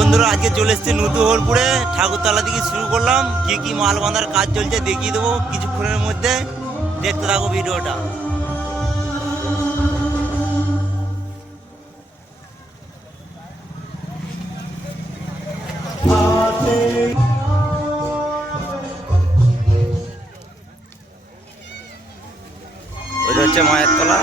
বন্ধুরা, আজকে চলে এসেছি নতুনপুরে ঠাকুরতলা থেকে শুরু করলাম। কি কি মাল বাঁধার কাজ চলছে দেখিয়ে দেবো কিছুক্ষণের মধ্যে। দেখতে থাকো ভিডিওটা। ওইটা হচ্ছে মায়ের তলা।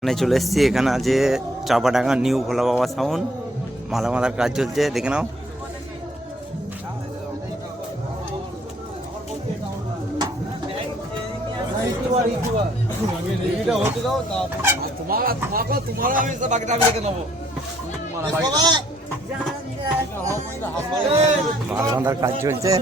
এখানে চলে এসেছি, এখানে আছে চাপাডাঙ্গা নিউ ভোলা বাবা সাউন্ড। মালা মাথার কাজ চলছে, দেখে নাও। কাজ চলছে।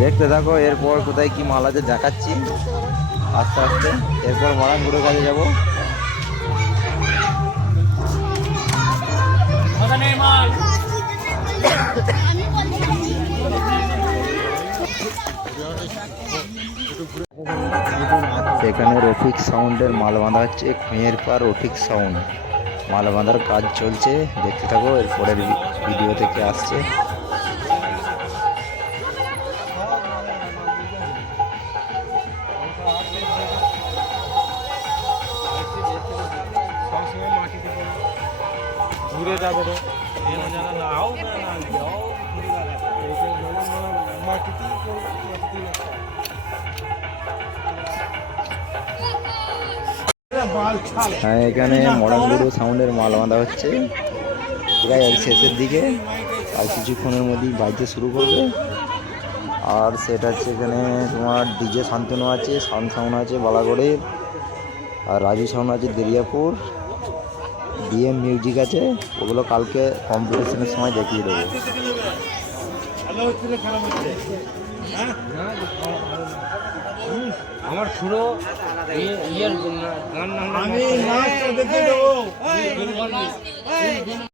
দেখতে থাকো এরপর কোথায় কি মাল আছে দেখাচ্ছি। আস্তে আস্তে এরপর মরানগুড়ের কাছে যাব। সেখানে রফিক সাউন্ডের মাল বাঁধা হচ্ছে। খুঁয়ের পর রফিক সাউন্ড। মাল বাঁধার কাজ চলছে। দেখতে থাকো, এরপরের ভিডিও থেকে আসছে। এরা হ্যাঁ এখানে মরানগুড়ো সাউন্ডের মাল বাঁধা হচ্ছে। প্রায় শেষের দিকে। আর কিছুক্ষণের মধ্যেই বাজতে শুরু করবে। আর সেটা হচ্ছে এখানে তোমার ডিজে শান্তনু আছে সাউন্ড সাউন্ড আছে বালাগড়ের। আর রাজু সাউন্ড আছে দেরিয়াপুর। ডিএম মিউজিক আছে, ওগুলো কালকে কম্পিটিশনের সময় দেখিয়ে দেবো। আমার পুরো आम्ही